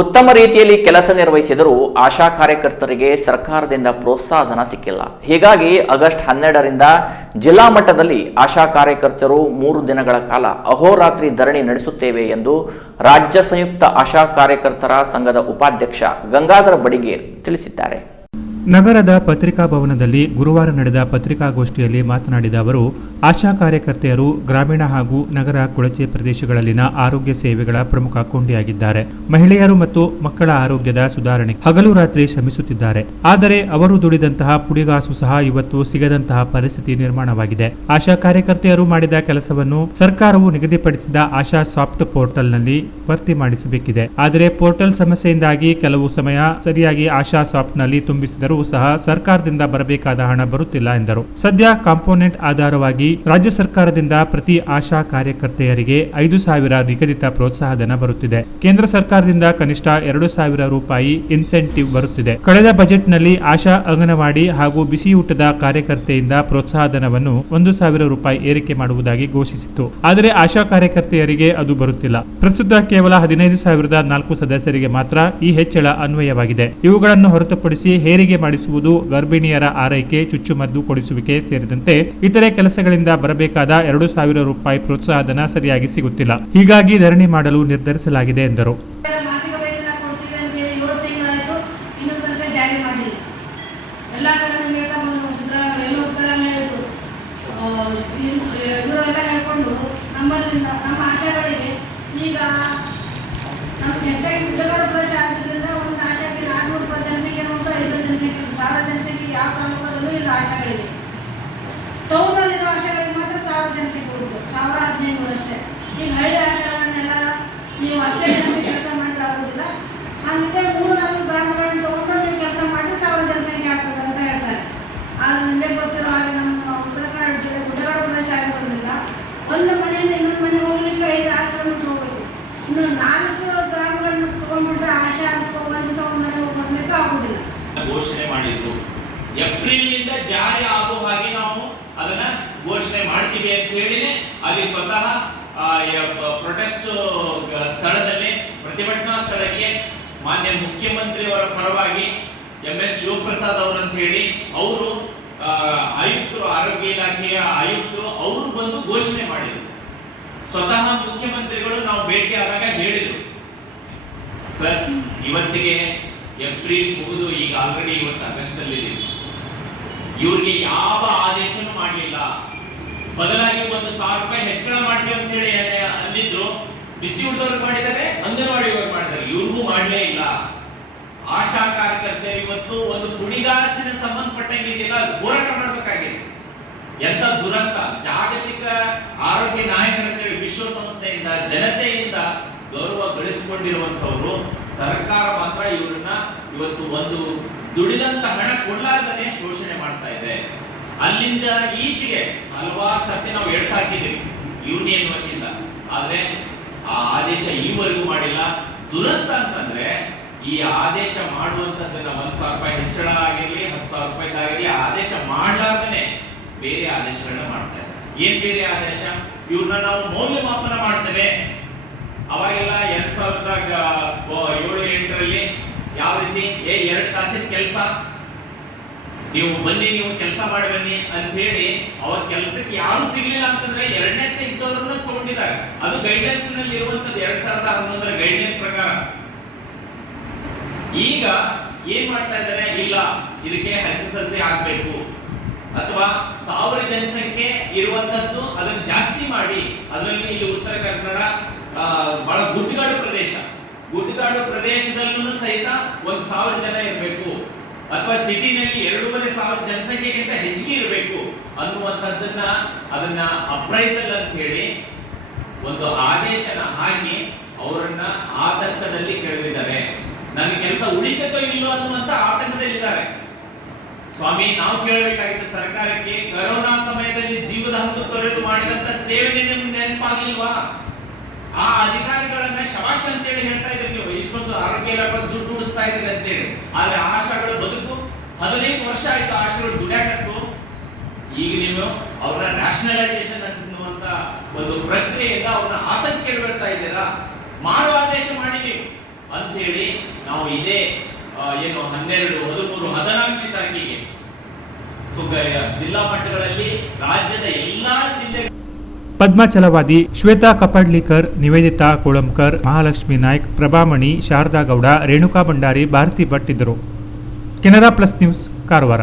ಉತ್ತಮ ರೀತಿಯಲ್ಲಿ ಕೆಲಸ ನಿರ್ವಹಿಸಿದರೂ ಆಶಾ ಕಾರ್ಯಕರ್ತರಿಗೆ ಸರ್ಕಾರದಿಂದ ಪ್ರೋತ್ಸಾಹನ ಸಿಕ್ಕಿಲ್ಲ. ಹೀಗಾಗಿ ಆಗಸ್ಟ್ ಹನ್ನೆರಡರಿಂದ ಜಿಲ್ಲಾ ಮಟ್ಟದಲ್ಲಿ ಆಶಾ ಕಾರ್ಯಕರ್ತರು ಮೂರು ದಿನಗಳ ಕಾಲ ಅಹೋರಾತ್ರಿ ಧರಣಿ ನಡೆಸುತ್ತೇವೆ ಎಂದು ರಾಜ್ಯ ಸಂಯುಕ್ತ ಆಶಾ ಕಾರ್ಯಕರ್ತರ ಸಂಘದ ಉಪಾಧ್ಯಕ್ಷ ಗಂಗಾಧರ ಬಡಿಗೇರ್ ತಿಳಿಸಿದ್ದಾರೆ. ನಗರದ ಪತ್ರಿಕಾ ಭವನದಲ್ಲಿ ಗುರುವಾರ ನಡೆದ ಪತ್ರಿಕಾಗೋಷ್ಠಿಯಲ್ಲಿ ಮಾತನಾಡಿದ ಅವರು, ಆಶಾ ಕಾರ್ಯಕರ್ತೆಯರು ಗ್ರಾಮೀಣ ಹಾಗೂ ನಗರ ಕೊಳಚೆ ಪ್ರದೇಶಗಳಲ್ಲಿನ ಆರೋಗ್ಯ ಸೇವೆಗಳ ಪ್ರಮುಖ ಕೊಂಡಿಯಾಗಿದ್ದಾರೆ. ಮಹಿಳೆಯರು ಮತ್ತು ಮಕ್ಕಳ ಆರೋಗ್ಯದ ಸುಧಾರಣೆ ಹಗಲು ರಾತ್ರಿ ಶ್ರಮಿಸುತ್ತಿದ್ದಾರೆ. ಆದರೆ ಅವರು ದುಡಿದಂತಹ ಪುಡಿಗಾಸು ಸಹ ಇವತ್ತು ಸಿಗದಂತಹ ಪರಿಸ್ಥಿತಿ ನಿರ್ಮಾಣವಾಗಿದೆ. ಆಶಾ ಕಾರ್ಯಕರ್ತೆಯರು ಮಾಡಿದ ಕೆಲಸವನ್ನು ಸರ್ಕಾರವು ನಿಗದಿಪಡಿಸಿದ ಆಶಾ ಸಾಫ್ಟ್ ಪೋರ್ಟಲ್ನಲ್ಲಿ ಭರ್ತಿ ಮಾಡಿಸಬೇಕಿದೆ. ಆದರೆ ಪೋರ್ಟಲ್ ಸಮಸ್ಯೆಯಿಂದಾಗಿ ಕೆಲವು ಸಮಯ ಸರಿಯಾಗಿ ಆಶಾ ಸಾಫ್ಟ್ನಲ್ಲಿ ತುಂಬಿಸಿದರೂ ಸಹ ಸರ್ಕಾರದಿಂದ ಬರಬೇಕಾದ ಹಣ ಬರುತ್ತಿಲ್ಲ ಎಂದರು. ಸದ್ಯ ಕಾಂಪೋನೆಂಟ್ ಆಧಾರವಾಗಿ ರಾಜ್ಯ ಸರ್ಕಾರದಿಂದ ಪ್ರತಿ ಆಶಾ ಕಾರ್ಯಕರ್ತೆಯರಿಗೆ ಐದು ಸಾವಿರ ನಿಗದಿತ ಪ್ರೋತ್ಸಾಹಧನ ಬರುತ್ತಿದೆ. ಕೇಂದ್ರ ಸರ್ಕಾರದಿಂದ ಕನಿಷ್ಠ ಎರಡು ಸಾವಿರ ರೂಪಾಯಿ ಇನ್ಸೆಂಟಿವ್ ಬರುತ್ತಿದೆ. ಕಳೆದ ಬಜೆಟ್ನಲ್ಲಿ ಆಶಾ ಅಂಗನವಾಡಿ ಹಾಗೂ ಬಿಸಿಯೂಟದ ಕಾರ್ಯಕರ್ತೆಯಿಂದ ಪ್ರೋತ್ಸಾಹಧನವನ್ನು ಒಂದು ಸಾವಿರ ರೂಪಾಯಿ ಏರಿಕೆ ಮಾಡುವುದಾಗಿ ಘೋಷಿಸಿತ್ತು. ಆದರೆ ಆಶಾ ಕಾರ್ಯಕರ್ತೆಯರಿಗೆ ಅದು ಬರುತ್ತಿಲ್ಲ. ಪ್ರಸ್ತುತ ಕೇವಲ ಹದಿನೈದು ಸಾವಿರದ ನಾಲ್ಕು ಸದಸ್ಯರಿಗೆ ಮಾತ್ರ ಈ ಹೆಚ್ಚಳ ಅನ್ವಯವಾಗಿದೆ. ಇವುಗಳನ್ನು ಹೊರತುಪಡಿಸಿ ಹೇರಿಗೆ ಮಾಡಿಸುವುದು ಗರ್ಭಿಣಿಯರ ಆರೈಕೆ, ಚುಚ್ಚುಮದ್ದು ಕೊಡಿಸುವಿಕೆ ಸೇರಿದಂತೆ ಇತರೆ ಕೆಲಸಗಳಿಂದ ಬರಬೇಕಾದ ಎರಡು ಸಾವಿರ ರೂಪಾಯಿ ಪ್ರೋತ್ಸಾಹಧನ ಸರಿಯಾಗಿ ಸಿಗುತ್ತಿಲ್ಲ. ಹೀಗಾಗಿ ಧರಣಿ ಮಾಡಲು ನಿರ್ಧರಿಸಲಾಗಿದೆ ಎಂದರು. ಮಾಸಿಕ ವೇತನ ಕೊಡ್ತೀವಿ ಅಂತ ಹೇಳಿ ಏಳು ತಿಂಗಳಾಯಿತು ಇನ್ನೂ ತನಕ ಜಾರಿ ಮಾಡಿಲ್ಲ ಎಲ್ಲ ಕಡೆ ಹೇಳ್ತಾ ಬಂದರು ಸಿದ್ದರಾಮಯ್ಯ ಎಲ್ಲಿ ಹೋಗ್ತಾರೆ ಅಲ್ಲಿ ಹೇಳಿದ್ರು ಆ, ಇನ್- ಇವರೆಲ್ಲ ಹೇಳ್ಕೊಂಡು ನಮ್ಮಲ್ಲಿಂದ ನಮ್ಮ ಆಶಾಗಳಿಗೆ ಈಗ ನಮ್ಗೆ ಹೆಚ್ಚಾಗಿ ಗುಡ್ಡಗಾಡು ಪ್ರದೇಶ ಆಗಿದ್ದರಿಂದ ಒಂದು ಆಶಾಕ್ಕೆ ನಾಲ್ಕುನೂರು ರೂಪಾಯಿ ಜನಸಂಖ್ಯೆ ಉಂಟು ಐದು ಜನಸಂಖ್ಯೆ ಉಂಟು ಸಾವಿರ ಜನಸಂಖ್ಯೆ ಯಾವ ತಾಲೂಕದಲ್ಲೂ ಇಲ್ಲ ಆಶೆಗಳಿಗೆ ಮಾತ್ರ ಸಾವಿರ ಜನ ಉಂಟು ಸಾವಿರ ಹದಿನೈದು ಅಷ್ಟೇ. ಈಗ ಹಳ್ಳಿ ಆಶೆಗಳನ್ನೆಲ್ಲ ನೀವು ಅಷ್ಟೇ ಜನಕ್ಕೆ ಕೆಲಸ ಮಾಡಿದ್ರೆ ಆಗೋದಿಲ್ಲ. ಹಾಗಿದ್ರೆ ಮೂರು, ನಾಲ್ಕು ಗ್ರಾಮಗಳನ್ನು ತಗೊಂಡು ನೀವು ಕೆಲಸ ಮಾಡಿದ್ರೆ ಸಾವಿರ ಜನಸಂಖ್ಯೆ ಆಗ್ತದೆ ಅಂತ ಹೇಳ್ತಾರೆ. ಆದರೆ ನಿಮಗೆ ಗೊತ್ತಿರೋ ಹಾಗೆ ನಮ್ಮ ಉತ್ತರ ಕನ್ನಡ ಜಿಲ್ಲೆ ಗುಡ್ಡಗಾಡು ಪ್ರದೇಶ ಆಗಿರೋದ್ರಿಂದ ಒಂದು ಮನೆಯಿಂದ ಇನ್ನೊಂದು ಮನೆಗೆ ಹೋಗ್ಲಿಕ್ಕೆ ಐದು, ಆರು ಕಿಲೋಮೀಟ್ರ್ ಹೋಗ್ಬೇಕು. ಇನ್ನು ನಾಲ್ಕು ಗ್ರಾಮಗಳನ್ನ ತಗೊಂಡ್ಬಿಟ್ರೆ ಆಶಾ ಅಂತ ಒಂದು ದಿವಸ ಒಂದು ಮನೆಗೆ ಹೋಗಿ ಬರ್ಲಿಕ್ಕೆ ಆಗೋದಿಲ್ಲ. ಘೋಷಣೆ ಮಾಡಿದ್ರು. ಏಪ್ರಿಲ್ನಿಂದ ಜಾರಿ ಆಗೋ ಹಾಗೆ ನಾವು ಅದನ್ನ ಘೋಷಣೆ ಮಾಡ್ತೀವಿ ಅಂತ ಹೇಳಿನೇ ಅಲ್ಲಿ ಸ್ವತಃ ಪ್ರೊಟೆಸ್ಟ್ ಸ್ಥಳದಲ್ಲಿ ಪ್ರತಿಭಟನಾ ಸ್ಥಳಕ್ಕೆ ಮಾನ್ಯ ಮುಖ್ಯಮಂತ್ರಿಯವರ ಪರವಾಗಿ ಎಂ ಎಸ್ ಶಿವಪ್ರಸಾದ್ ಅಂತ ಹೇಳಿ ಅವರು ಆಯುಕ್ತರು, ಆರೋಗ್ಯ ಇಲಾಖೆಯ ಆಯುಕ್ತರು ಅವರು ಬಂದು ಘೋಷಣೆ ಮಾಡಿದರು. ಸ್ವತಃ ಮುಖ್ಯಮಂತ್ರಿಗಳು ನಾವು ಭೇಟಿ ಆದಾಗ ಹೇಳಿದರು. ಸರ್, ಇವತ್ತಿಗೆ ಏಪ್ರಿಲ್ ಮುಗಿದು ಈಗ ಆಲ್ರೆಡಿ ಇವತ್ತು ಆಗಸ್ಟ್ ಅಲ್ಲಿ ಇವ್ರಿಗೆ ಯಾವ ಆದೇಶನೂ ಮಾಡಲಿಲ್ಲ. ಬದಲಾಗಿ ಒಂದು ಸಾವಿರ ರೂಪಾಯಿ ಹೆಚ್ಚಳ ಮಾಡ್ತೀವಿ ಅಂತ ಹೇಳಿ ಅಂದಿದ್ರು, ಬಿಸಿ ಉಳಿದವ್ರಿಗೆ ಮಾಡಿದ್ದಾರೆ ಅಂಗನವಾಡಿಯವ್ರಿಗೆ ಮಾಡಿದ್ದಾರೆ. ಇವ್ರಿಗೂ ಮಾಡಲೇ ಇಲ್ಲ. ಆಶಾ ಕಾರ್ಯಕರ್ತರು ಇವತ್ತು ಒಂದು ಗುಡಿಗಾಸಿನ ಸಂಬಂಧಪಟ್ಟಂಗೆ ಇದೆಯಲ್ಲ ಹೋರಾಟ ಮಾಡಬೇಕಾಗಿದೆ. ಎಂತ ದುರಂತ. ಜಾಗತಿಕ ಆರೋಗ್ಯ ನಾಯಕರಂತೇಳಿ ವಿಶ್ವಸಂಸ್ಥೆಯಿಂದ, ಜನತೆಯಿಂದ ಗೌರವ ಗಳಿಸಿಕೊಂಡಿರುವಂತವರು ಸರ್ಕಾರ ಮಾತ್ರ ಇವರನ್ನ ಇವತ್ತು ಒಂದು ದುಡಿದಂತ ಹಣ ಕೊಡ್ಲಾರ್ದನೆ ಶೋಷಣೆ ಮಾಡ್ತಾ ಇದೆ. ಅಲ್ಲಿಂದ ಈಚೆಗೆ ಹಲವಾರು ಸರ್ತಿ ನಾವು ಎಡ್ತಾ ಹಾಕಿದ್ದೀವಿ. ಯೂನಿಯನ್ ವತಿಯಿಂದ. ಆದ್ರೆ ಆ ಆದೇಶ ಈವರೆಗೂ ಮಾಡಿಲ್ಲ. ದುರಂತ ಅಂತಂದ್ರೆ ಈ ಆದೇಶ ಮಾಡುವಂತದ್ದನ್ನ ಒಂದ್ ಸಾವಿರ ರೂಪಾಯಿ ಹೆಚ್ಚಳ ಆಗಿರ್ಲಿ, ಹತ್ತು ಸಾವಿರ ರೂಪಾಯಿದಾಗಿರ್ಲಿ ಆದೇಶ ಮಾಡ್ಲಾರ್ದನೆ ಬೇರೆ ಆದೇಶಗಳನ್ನ ಮಾಡ್ತಾ ಇದ್ದಾರೆ. ಏನ್ ಬೇರೆ ಆದೇಶ? ಇವ್ರನ್ನ ನಾವು ಮೌಲ್ಯಮಾಪನ ಮಾಡ್ತೇವೆ. ಅವಾಗೆಲ್ಲ ಎರಡ್ ಸಾವಿರದ ಏಳು ಎಂಟರಲ್ಲಿ ಯಾವ ರೀತಿ? ಏ, ಎರಡು ತಾಸಿನ ಕೆಲಸ. ನೀವು ಬನ್ನಿ, ನೀವು ಕೆಲಸ ಮಾಡಿ ಬನ್ನಿ ಅಂತ ಹೇಳಿ ಅವ್ರ ಕೆಲಸಕ್ಕೆ ಯಾರು ಸಿಗ್ಲಿಲ್ಲ ಅಂತಂದ್ರೆ ಎರಡನೇ ಇದ್ದವ್ರನ್ನ ತಗೊಂಡಿದ್ದಾರೆ. ಅದು ಗೈಡ್ಲೈನ್ಸ್ನಲ್ಲಿ ಇರುವಂತದ್ದು ಎರಡ್ ಸಾವಿರದ ಹನ್ನೊಂದರ ಗೈಡ್ಲೈನ್ ಪ್ರಕಾರ. ಈಗ ಏನ್ ಮಾಡ್ತಾ ಇದ್ದಾರೆ? ಇಲ್ಲ, ಇದಕ್ಕೆ ಎಸ್ ಎಸ್ ಎಲ್ ಸಿ ಆಗ್ಬೇಕು. ಅಥವಾ ಸಾವಿರ ಜನಸಂಖ್ಯೆ ಇರುವಂತದ್ದು ಅದನ್ನ ಜಾಸ್ತಿ ಮಾಡಿ, ಅದರಲ್ಲಿ ಇಲ್ಲಿ ಉತ್ತರ ಕನ್ನಡ ಬಹಳ ಪ್ರದೇಶ ಗುಡ್ಡಗಾಡು ಪ್ರದೇಶದಲ್ಲೂ ಸಹಿತ ಒಂದು ಸಾವಿರ ಜನ ಇರಬೇಕು. ಅಥವಾ ಸಿಟಿನಲ್ಲಿ ಎರಡೂವರೆ ಸಾವಿರ ಜನಸಂಖ್ಯೆಗಿಂತ ಹೆಚ್ಚಿಗೆ ಇರಬೇಕು ಅನ್ನುವಂಥದ್ದನ್ನ ಅದನ್ನ ಅಪ್ರೈಸಲ್ ಅಂತ ಹೇಳಿ ಒಂದು ಆದೇಶನ ಹಾಕಿ ಅವರನ್ನ ಆತಂಕದಲ್ಲಿ ಕೆಳಗಿದ್ದಾರೆ. ನನ್ನ ಕೆಲಸ ಉಳಿತದೋ ಇಲ್ಲೋ ಅನ್ನುವಂತ ಆತಂಕದಲ್ಲಿದ್ದಾರೆ. ಸ್ವಾಮಿ, ನಾವು ಕೇಳಬೇಕಾಗಿತ್ತು ಸರ್ಕಾರಕ್ಕೆ ಕರೋನಾ ಸಮಯದಲ್ಲಿ ಜೀವದ ಹಂತ ತೊರೆದು ಮಾಡಿದಂತ ಸೇವೆ ನಿಮ್ಗೆ ನೆನಪಾಗ್ಲಿಲ್ವಾ? ಆ ಅಧಿಕಾರಿಗಳನ್ನ ಶಮಾಶ ಅಂತ ಹೇಳಿ ಹೇಳ್ತಾ ಇದ್ರಿ ನೀವು. ಇಷ್ಟೊಂದು ಆರೋಗ್ಯ ಇಲಾಖೆ ದುಡ್ಡು ಉಡಿಸ್ತಾ ಇದ್ರಿ ಅಂತೇಳಿ. ಆದ್ರೆ ಆಶಾಗಳ ಬದುಕು. ಹದಿನೈದು ವರ್ಷ ಆಯ್ತು ಆಶಾಗಳು ದುಡ್ಯಾಕತ್ತು. ಈಗ ನೀವು ಅವ್ರನ್ನ ನ್ಯಾಷನಲೈಸೇಷನ್ ಅನ್ನುವಂತ ಒಂದು ಪ್ರಕ್ರಿಯೆಯಿಂದ ಅವ್ರನ್ನ ಆತಂಕ ಇಡ್ತಾ ಇದ್ದೀರಾ? ಮಾಡುವ ಆದೇಶ ಮಾಡಿ ನೀವು ಹೇಳಿ ನಾವು ಇದೇ ಏನು ಹನ್ನೆರಡು, ಹದಿಮೂರು, ಹದಿನಾಲ್ಕನೇ ತಾರೀಕಿಗೆ ಸೊ ಜಿಲ್ಲಾ ಮಟ್ಟಗಳಲ್ಲಿ ರಾಜ್ಯದ ಎಲ್ಲಾ ಪದ್ಮಾಚಲವಾದಿ ಶ್ವೇತಾ ಕಪಡ್ಲಿಕರ್, ನಿವೇದಿತಾ ಕೋಳಂಕರ್, ಮಹಾಲಕ್ಷ್ಮಿ ನಾಯ್ಕ್, ಪ್ರಭಾಮಣಿ ಶಾರದಾ ಗೌಡ ರೇಣುಕಾ ಭಂಡಾರಿ, ಭಾರತಿ ಭಟ್ ಇದ್ದರು. Canara plus news, Karwar.